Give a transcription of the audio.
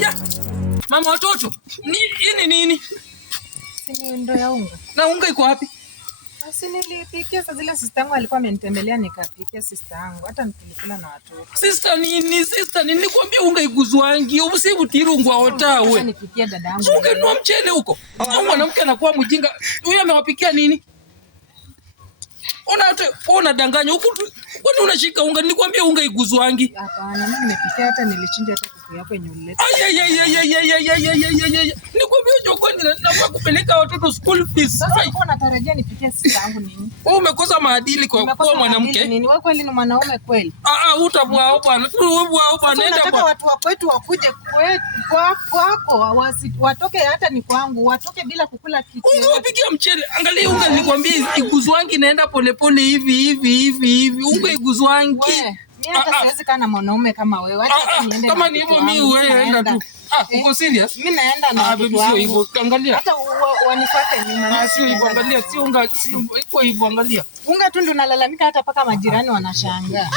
ya. Mama watoto, nini? Sini ndo ya unga. Na unga iko wapi? Basi nilipikia saa zile sister yangu alikuwa amenitembelea nikapikia sister yangu. Hata nilikula na watoto. Sister nini? Nikwambia unga iguzwangi. Usibutiru ngwa otawe. Nipikia dada yangu. Unga nua mchele huko. Au mwanamke anakuwa mjinga. Huyu amewapikia nini? Unadanganya huku. Kwani unashika unga? Nikwambia unga iguzwangi. Hapana, mimi nimepikia hata nilichinja hata kuku yako yenye ulileta. Nikwambia jogoni nafaa kupeleka watoto school fees. Sasa ulikuwa unatarajia nipikie sister yangu nini? Wewe umekosa maadili kwa kuwa mwanamke. Nini? Wewe kweli ni mwanaume kweli? Utabwao bwana. Nataka watu wa kwetu wakuje kwako, watoke hata ni kwangu, watoke bila kukula kitu. Ungepikia mchele. Angalia unga nilikwambia iguzwangi naenda polepole hivi. Unga iguzwangi. Mimi hata siwezi kana mwanaume kama wewe. Acha niende. Kama ni hivyo mimi wewe enda tu. Uko serious? Mimi naenda na baby sio hivyo. Angalia. Hata wanifuate nyuma. Sio hivyo, angalia si unga iko hivyo, angalia. Unga tu ndo nalalamika hata paka majirani wanashangaa.